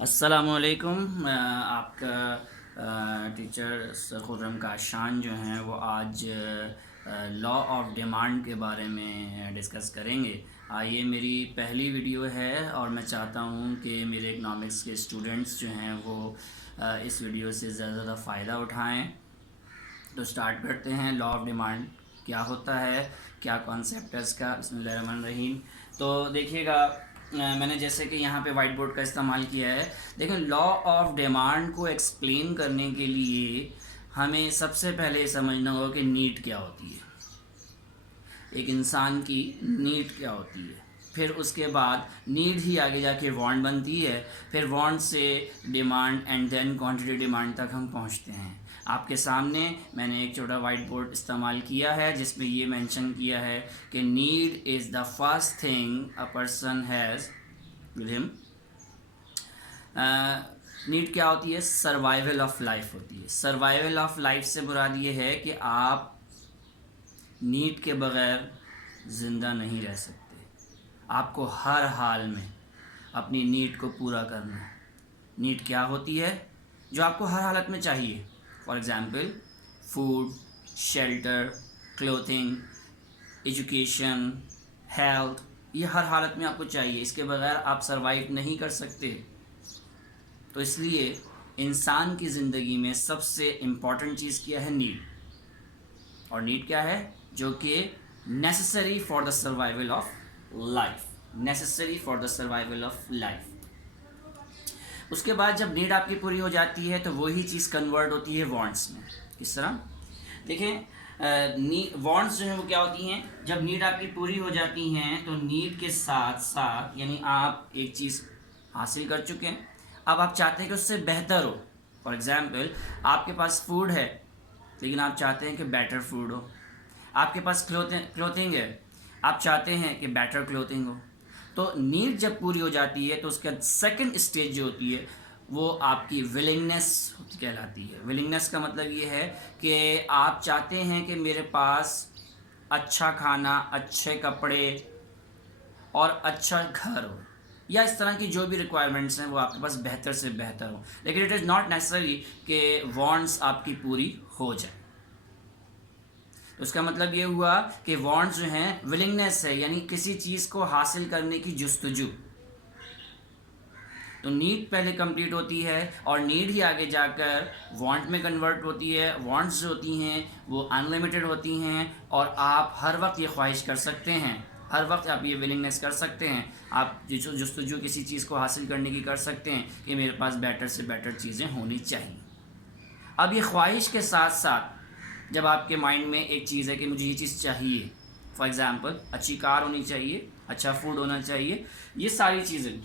अस्सलामुअलैकुम। आपका teacher sir Khurram Kashan जो हैं वो आज लॉ ऑफ डिमांड के बारे में डिस्कस करेंगे। ये मेरी पहली वीडियो है और मैं चाहता हूँ कि मेरे इकनॉमिक्स के स्टूडेंट्स जो हैं वो इस वीडियो से ज़्यादा फ़ायदा उठाएँ। तो स्टार्ट करते हैं। लॉ ऑफ डिमांड क्या होता है, क्या कॉन्सेप्ट है इसका। बिस्मिल्लाहिर्रहमानिर्रहीम। तो देखिएगा, मैंने जैसे कि यहाँ पे वाइट बोर्ड का इस्तेमाल किया है। देखें, लॉ ऑफ डिमांड को एक्सप्लेन करने के लिए हमें सबसे पहले समझना होगा कि नीड क्या होती है, एक इंसान की नीड क्या होती है। फिर उसके बाद नीड ही आगे जाके वांट बनती है, फिर वांट से demand and then quantity demand तक हम पहुंचते हैं। आपके सामने मैंने एक छोटा वाइट बोर्ड इस्तेमाल किया है जिसमें ये मेंशन किया है कि need is the first thing a person has with him. Need क्या होती है? सर्वाइवल ऑफ लाइफ होती है। सर्वाइवल ऑफ लाइफ से मुराद ये है कि आप नीड के बग़ैर ज़िंदा नहीं रह सकते। आपको हर हाल में अपनी नीड को पूरा करना है। नीड क्या होती है? जो आपको हर हालत में चाहिए। For example, food, shelter, clothing, education, health, ये हर हालत में आपको चाहिए। इसके बगैर आप सरवाइव नहीं कर सकते। तो इसलिए इंसान की ज़िंदगी में सबसे इम्पॉर्टेंट चीज़ क्या है? नीड। और नीड क्या है? जो कि necessary for the survival of life. Necessary for the survival of life. उसके बाद जब नीड आपकी पूरी हो जाती है तो वही चीज़ कन्वर्ट होती है वांट्स में। किस तरह? देखें, वांट्स जो हैं वो क्या होती हैं? जब नीड आपकी पूरी हो जाती हैं तो नीड के साथ साथ, यानी आप एक चीज़ हासिल कर चुके हैं, अब आप चाहते हैं कि उससे बेहतर हो। फॉर एग्ज़ाम्पल, आपके पास फूड है लेकिन आप चाहते हैं कि बेटर फूड हो। आपके पास क्लोथिंग है, आप चाहते हैं कि बेटर क्लोथिंग हो। तो नीड जब पूरी हो जाती है तो उसका सेकंड स्टेज जो होती है वो आपकी विलिंगनेस कहलाती है। विलिंगनेस का मतलब ये है कि आप चाहते हैं कि मेरे पास अच्छा खाना, अच्छे कपड़े और अच्छा घर हो, या इस तरह की जो भी रिक्वायरमेंट्स हैं वो आपके पास बेहतर से बेहतर हो। लेकिन इट इज़ नॉट नेसेसरी कि वांट्स आपकी पूरी हो जाए। तो उसका मतलब ये हुआ कि वांट्स जो हैं विलिंगनेस है, यानी किसी चीज़ को हासिल करने की जुस्तजू। तो नीड पहले कंप्लीट होती है और नीड ही आगे जाकर वांट में कन्वर्ट होती है। वांट्स जो होती हैं वो अनलिमिटेड होती हैं और आप हर वक्त ये ख्वाहिश कर सकते हैं, हर वक्त आप ये विलिंगनेस कर सकते हैं, आप जुस्तजू किसी चीज़ को हासिल करने की कर सकते हैं कि मेरे पास बेटर से बेटर चीज़ें होनी चाहिए। अब ये ख्वाहिश के साथ साथ जब आपके माइंड में एक चीज़ है कि मुझे ये चीज़ चाहिए, फॉर एग्ज़ाम्पल अच्छी कार होनी चाहिए, अच्छा फूड होना चाहिए, ये सारी चीज़ें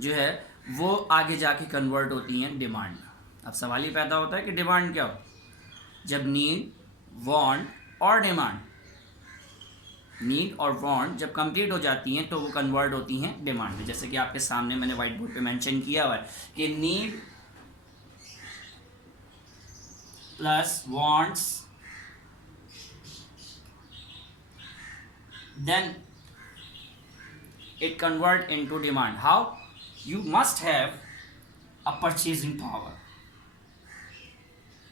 जो है वो आगे जाके कन्वर्ट होती हैं डिमांड में। अब सवाल ये पैदा होता है कि डिमांड क्या हो? जब नीड, वांट और डिमांड, नीड और वांट जब कंप्लीट हो जाती हैं तो वो कन्वर्ट होती हैं डिमांड में। जैसे कि आपके सामने मैंने वाइट बोर्ड पे मेंशन किया हुआ है कि need plus wants then it convert into demand. How? You must have a purchasing power.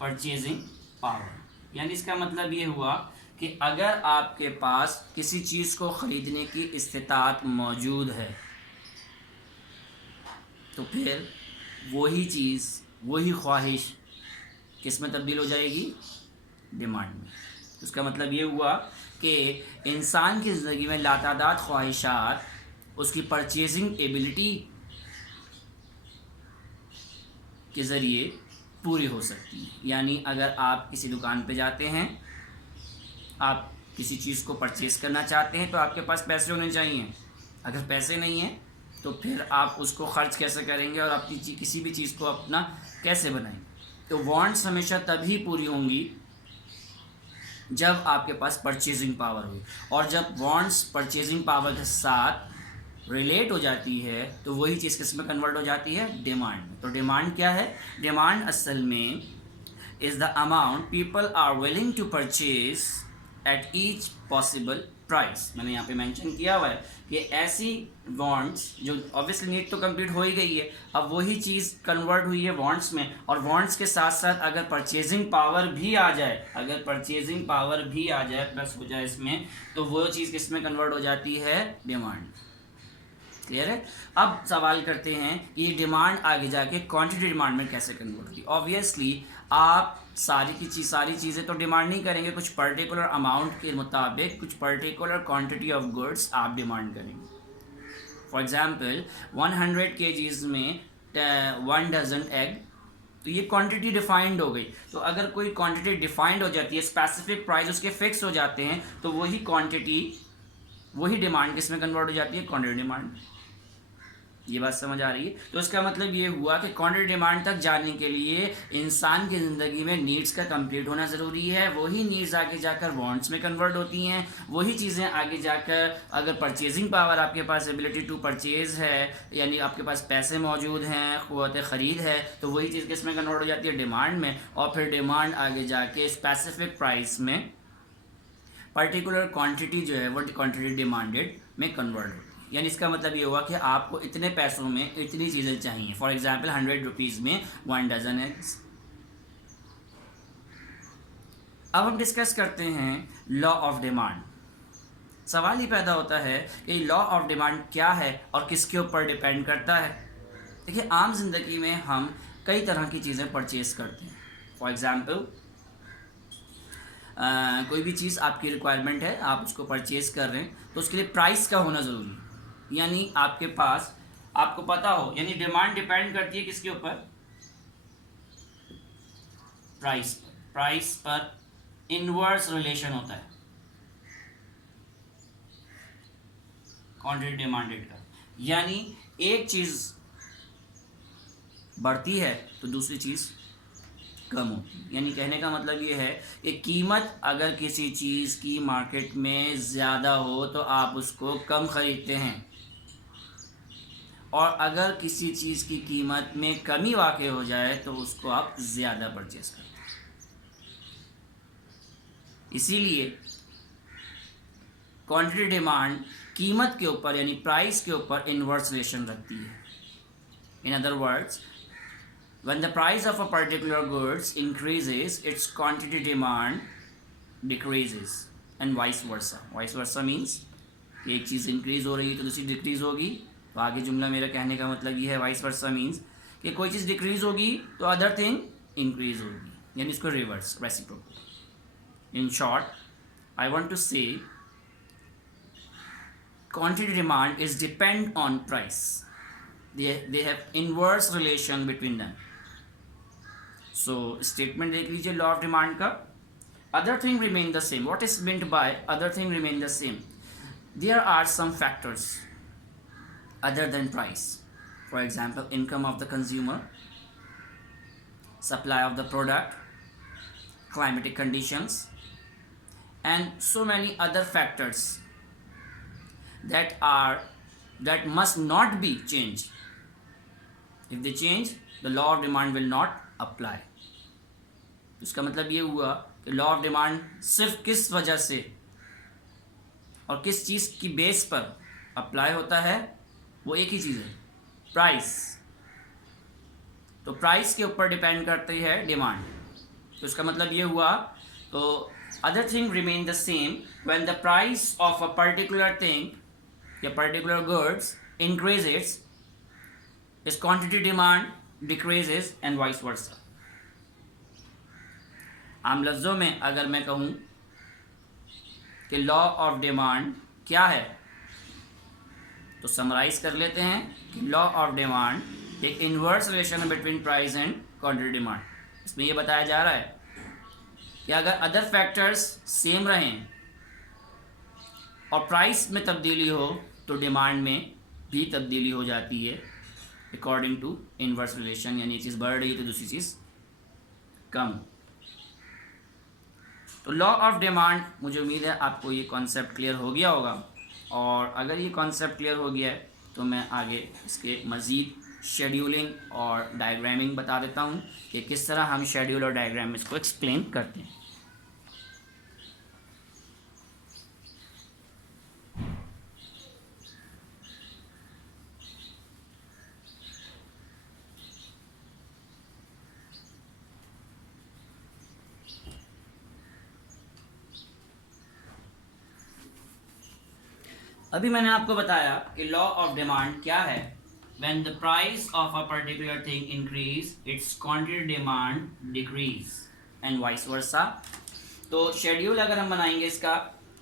Purchasing power यानी इसका मतलब ये हुआ कि अगर आपके पास किसी चीज़ को ख़रीदने की इस्तिताअत मौजूद है तो फिर वही चीज़, वही ख्वाहिश किस में तब्दील हो जाएगी? डिमांड में। तो उसका मतलब ये हुआ कि इंसान की ज़िंदगी में लातादाद ख्वाहिशात उसकी परचेजिंग एबिलिटी के ज़रिए पूरी हो सकती है। यानी अगर आप किसी दुकान पे जाते हैं, आप किसी चीज़ को परचेज़ करना चाहते हैं तो आपके पास पैसे होने चाहिए। अगर पैसे नहीं हैं तो फिर आप उसको ख़र्च कैसे करेंगे और अपनी किसी भी चीज़ को अपना कैसे बनाएंगे? तो वांट्स हमेशा तभी पूरी होंगी जब आपके पास परचेजिंग पावर हुई, और जब वांट्स परचेजिंग पावर के साथ रिलेट हो जाती है तो वही चीज़ किस में कन्वर्ट हो जाती है? डिमांड में। तो डिमांड क्या है? डिमांड असल में is the amount people are willing to purchase at each possible price, मैंने यहाँ पे मेंशन किया हुआ है कि ऐसी बॉन्ड्स जो ऑब्वियसली नीड तो कंप्लीट हो ही गई है, अब वही चीज़ कन्वर्ट हुई है बॉन्ड्स में, और बॉन्ड्स के साथ साथ अगर परचेजिंग पावर भी आ जाए, अगर परचेजिंग पावर भी आ जाए प्लस हो जाए इसमें, तो वो चीज़ किस में कन्वर्ट हो जाती है? डिमांड। क्लियर है? अब सवाल करते हैं ये डिमांड आगे जाके क्वांटिटी डिमांड में कैसे कन्वर्ट होगी। ऑब्वियसली आप सारी चीज़ें तो डिमांड नहीं करेंगे, कुछ पर्टिकुलर अमाउंट के मुताबिक कुछ पर्टिकुलर क्वांटिटी ऑफ गुड्स आप डिमांड करेंगे। फॉर एग्जांपल 100 kgs में 1 डजन एग, तो ये क्वांटिटी डिफाइंड हो गई। तो अगर कोई क्वांटिटी डिफाइंड हो जाती है, स्पेसिफिक प्राइस उसके फिक्स हो जाते हैं, तो वही क्वांटिटी, वही डिमांड किस में कन्वर्ट हो जाती है? Quantity demand. ये बात समझ आ रही है? तो इसका मतलब ये हुआ कि क्वांटिटी डिमांड तक जाने के लिए इंसान की ज़िंदगी में नीड्स का कंप्लीट होना ज़रूरी है, वही नीड्स आगे जाकर वांट्स में कन्वर्ट होती हैं, वही चीज़ें आगे जाकर अगर परचेजिंग पावर आपके पास, एबिलिटी टू परचेज़ है, यानी आपके पास पैसे मौजूद हैं, क़ुव्वत ख़रीद है, तो वही चीज़ किस में कन्वर्ट हो जाती है? डिमांड में। और फिर डिमांड आगे जाके स्पेसिफिक प्राइस में पर्टिकुलर क्वांटिटी जो है वो क्वांटिटी डिमांडेड में कन्वर्ट होती है। यानी इसका मतलब ये हुआ कि आपको इतने पैसों में इतनी चीज़ें चाहिए। फॉर एग्जांपल 100 रुपीज़ में 1 डजन एग्स। अब हम डिस्कस करते हैं लॉ ऑफ डिमांड। सवाल ही पैदा होता है कि लॉ ऑफ डिमांड क्या है और किसके ऊपर डिपेंड करता है। देखिए, आम जिंदगी में हम कई तरह की चीज़ें परचेज करते हैं। फॉर एग्जांपल कोई भी चीज़ आपकी रिक्वायरमेंट है, आप उसको परचेज कर रहे हैं, तो उसके लिए प्राइस का होना ज़रूरी है। यानी आपके पास, आपको पता हो, यानी डिमांड डिपेंड करती है किसके ऊपर? प्राइस पर। प्राइस पर इनवर्स रिलेशन होता है क्वांटिटी डिमांडेड का। यानी एक चीज़ बढ़ती है तो दूसरी चीज़ कम होती है। यानी कहने का मतलब ये है कि कीमत अगर किसी चीज़ की मार्केट में ज़्यादा हो तो आप उसको कम ख़रीदते हैं, और अगर किसी चीज़ की कीमत में कमी वाक़ई हो जाए तो उसको आप ज़्यादा परचेज करते हैं। इसीलिए क्वांटिटी डिमांड कीमत के ऊपर, यानी प्राइस के ऊपर इनवर्स रिलेशन रखती है। In other words, when the price of a particular goods increases, its quantity demand decreases, and vice versa. Vice versa means कि एक चीज़ इंक्रीज़ हो रही है तो दूसरी डिक्रीज़ होगी। तो आगे जुमला मेरा कहने का मतलब ये है, वाइस वर्सा मीन्स कि कोई चीज़ डिक्रीज़ होगी तो अदर थिंग इंक्रीज़ होगी, यानी इसको reverse, reciprocal. In short, I want to say quantity demand is depend on price. They have inverse relation between them. So statement देख लीजिए लॉ ऑफ डिमांड का। Other thing remain the same. What is meant by other thing remain the same? There are some factors other than price. For example, income of the consumer, supply of the product, climatic conditions, and so many other factors that must not be changed. If they change, the law of demand will not apply. इसका मतलब ये हुआ कि law of demand सिर्फ किस वजह से और किस चीज़ की बेस पर अप्लाई होता है, वो एक ही चीज़ है, प्राइस। तो प्राइस के ऊपर डिपेंड करती है डिमांड। तो इसका मतलब ये हुआ, तो other thing remain the same when the price of a particular thing या पर्टिकुलर गुड्स इंक्रीजेस, इस quantity demand decreases and vice versa. आम लफ्ज़ों में अगर मैं कहूँ कि लॉ ऑफ डिमांड क्या है, तो समराइज़ कर लेते हैं कि लॉ ऑफ डिमांड एक inverse relation between price and quantity demand. इसमें यह बताया जा रहा है कि अगर अदर फैक्टर्स सेम रहें और प्राइस में तब्दीली हो तो डिमांड में भी तब्दीली हो जाती है अकॉर्डिंग टू इन्वर्स रिलेशन। यानी एक चीज़ बढ़ रही है तो दूसरी चीज़ कम। तो लॉ ऑफ डिमांड, मुझे उम्मीद है आपको ये कॉन्सेप्ट क्लियर हो गया होगा, और अगर ये कॉन्सेप्ट क्लियर हो गया है तो मैं आगे इसके मज़ीद शेड्यूलिंग और डायग्रामिंग बता देता हूँ कि किस तरह हम शेड्यूल और डायग्राम इसको एक्सप्लेन करते हैं। अभी मैंने आपको बताया कि लॉ ऑफ डिमांड क्या है। When the price of a particular thing increase its quantity demand decrease and vice versa. तो शेड्यूल अगर हम बनाएंगे इसका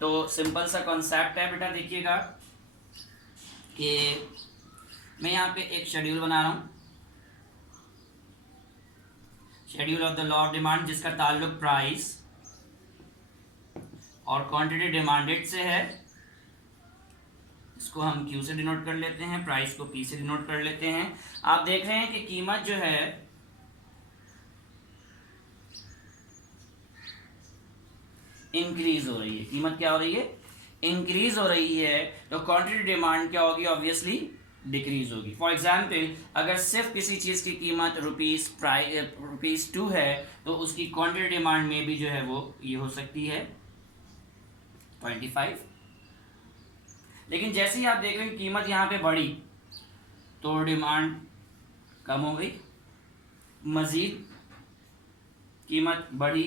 तो सिंपल सा कॉन्सेप्ट है बेटा, देखिएगा कि मैं यहाँ पे एक शेड्यूल बना रहा हूँ, schedule of the law of demand, जिसका ताल्लुक प्राइस और क्वांटिटी डिमांडेड से है। इसको हम Q से डिनोट कर लेते हैं, प्राइस को P से डिनोट कर लेते हैं। आप देख रहे हैं कि कीमत जो है इंक्रीज हो रही है, कीमत क्या हो रही है, इंक्रीज हो रही है। तो क्वांटिटी डिमांड क्या होगी, ऑब्वियसली डिक्रीज होगी। फॉर एग्जाम्पल अगर सिर्फ किसी चीज़ की कीमत ₹2 है तो उसकी क्वांटिटी डिमांड में भी जो है वो ये हो सकती है 25। लेकिन जैसे ही आप देख रहे हैं कीमत यहाँ पे बढ़ी तो डिमांड कम हो गई, मज़ीद कीमत बढ़ी,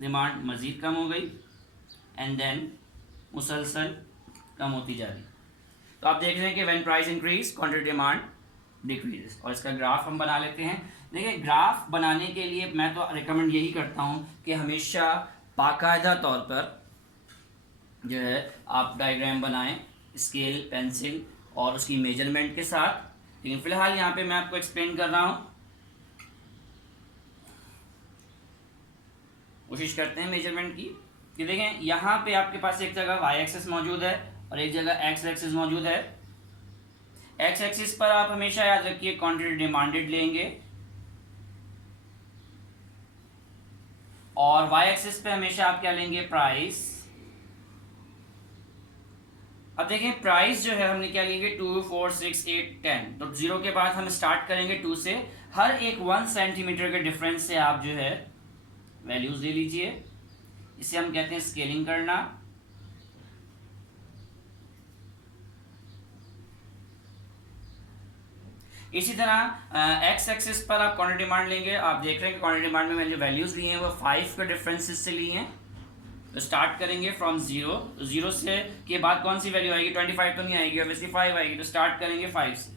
डिमांड मज़ीद कम हो गई, एंड देन मुसलसल कम होती जा रही। तो आप देख रहे हैं कि when price increase quantity demand decrease. और इसका ग्राफ हम बना लेते हैं। देखिए ग्राफ बनाने के लिए मैं तो रिकमेंड यही करता हूँ कि हमेशा बाकायदा तौर पर जो है आप डायग्राम बनाएं स्केल पेंसिल और उसकी मेजरमेंट के साथ। लेकिन फिलहाल यहाँ पे मैं आपको एक्सप्लेन कर रहा हूँ, कोशिश करते हैं मेजरमेंट की। कि देखें यहाँ पे आपके पास एक जगह वाई एक्सिस मौजूद है और एक जगह एक्स एक्सिस मौजूद है। एक्स एक्सिस पर आप हमेशा याद रखिए क्वांटिटी डिमांडेड लेंगे और वाई एक्सिस पे हमेशा आप क्या लेंगे, प्राइस। अब देखें प्राइस जो है हमने क्या लेंगे 2, 4, 6, 8, 10। तो 0 के बाद हम स्टार्ट करेंगे 2 से। हर एक 1 सेंटीमीटर के डिफरेंस से आप जो है वैल्यूज ले लीजिए। इसे हम कहते हैं स्केलिंग करना। इसी तरह एक्स एक्सिस पर आप क्वांटिटी डिमांड लेंगे। आप देख रहे हैं कि क्वांटिटी डिमांड में मैंने जो वैल्यूज ली हैं वो 5 के डिफरेंसेस से ली हैं। तो स्टार्ट करेंगे फ्रॉम 0। तो 0 से के बाद कौन सी वैल्यू आएगी, 25 तो नहीं आएगी, ऑब्वियसली 5 आएगी। तो स्टार्ट करेंगे 5 से।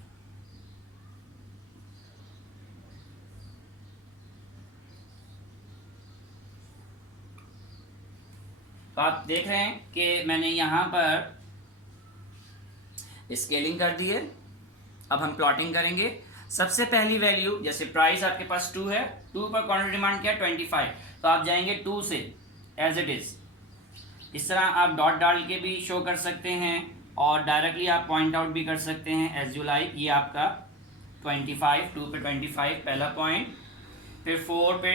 तो आप देख रहे हैं कि मैंने यहाँ पर स्केलिंग कर दी है। अब हम प्लॉटिंग करेंगे। सबसे पहली वैल्यू जैसे प्राइस आपके पास 2 है, 2 पर क्वांटिटी डिमांड क्या है 25। तो आप जाएंगे 2 से एज इट इज। इस तरह आप डॉट डाल के भी शो कर सकते हैं और डायरेक्टली आप पॉइंट आउट भी कर सकते हैं एज यू लाइक। ये आपका 25, 2 पे 25 पहला पॉइंट, फिर 4 पे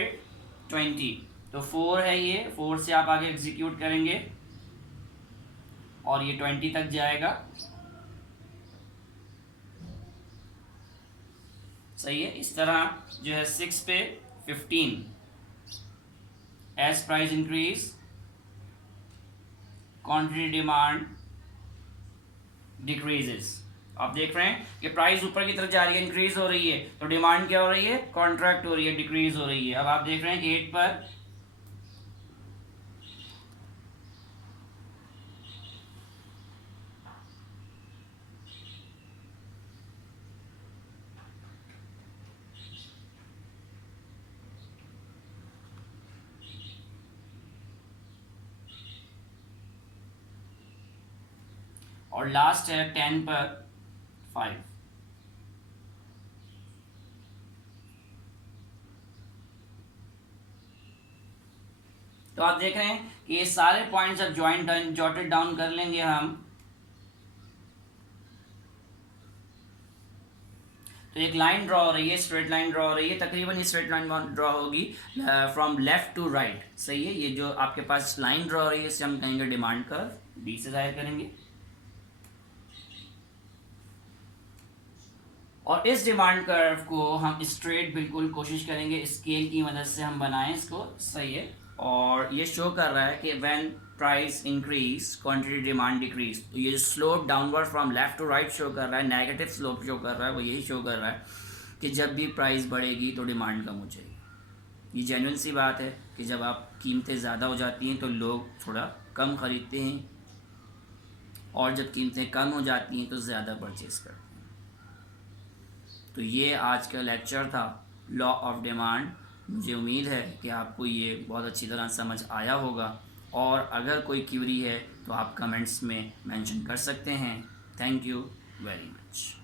20। तो 4 है ये, 4 से आप आगे एग्जीक्यूट करेंगे और ये 20 तक जाएगा। सही है। इस तरह जो है 6 पे 15। As price increase quantity demand decreases. आप देख रहे हैं कि प्राइस ऊपर की तरफ जा रही है, इंक्रीज हो रही है, तो डिमांड क्या हो रही है, कॉन्ट्रैक्ट हो रही है, डिक्रीज हो रही है। अब आप देख रहे हैं कि 8 पर और लास्ट है 10 पर 5। तो आप देख रहे हैं कि ये सारे पॉइंट्स अब जॉटेड डाउन कर लेंगे हम। तो एक लाइन ड्रॉ हो रही है, स्ट्रेट लाइन ड्रॉ हो रही है। तकरीबन ये स्ट्रेट लाइन ड्रॉ होगी फ्रॉम लेफ्ट टू राइट। सही है। ये जो आपके पास लाइन ड्रॉ हो रही है इसे हम कहेंगे डिमांड कर्व, डी से जाहिर करेंगे। और इस डिमांड कर्व को हम स्ट्रेट बिल्कुल कोशिश करेंगे स्केल की मदद से हम बनाएं इसको। सही है। और ये शो कर रहा है कि when price increase quantity demand decrease. तो ये slope downward from left to right show कर रहा है, नेगेटिव स्लोप शो कर रहा है। वो यही शो कर रहा है कि जब भी प्राइस बढ़ेगी तो डिमांड कम हो जाएगी। ये जेन्युइन सी बात है कि जब आप कीमतें ज़्यादा हो जाती हैं तो लोग थोड़ा कम ख़रीदते हैं और जब कीमतें कम हो जाती हैं तो ज़्यादा परचेज़ करते हैं। तो ये आज का लेक्चर था लॉ ऑफ डिमांड। मुझे उम्मीद है कि आपको ये बहुत अच्छी तरह समझ आया होगा, और अगर कोई क्वेरी है तो आप कमेंट्स में मेंशन कर सकते हैं। Thank you very much.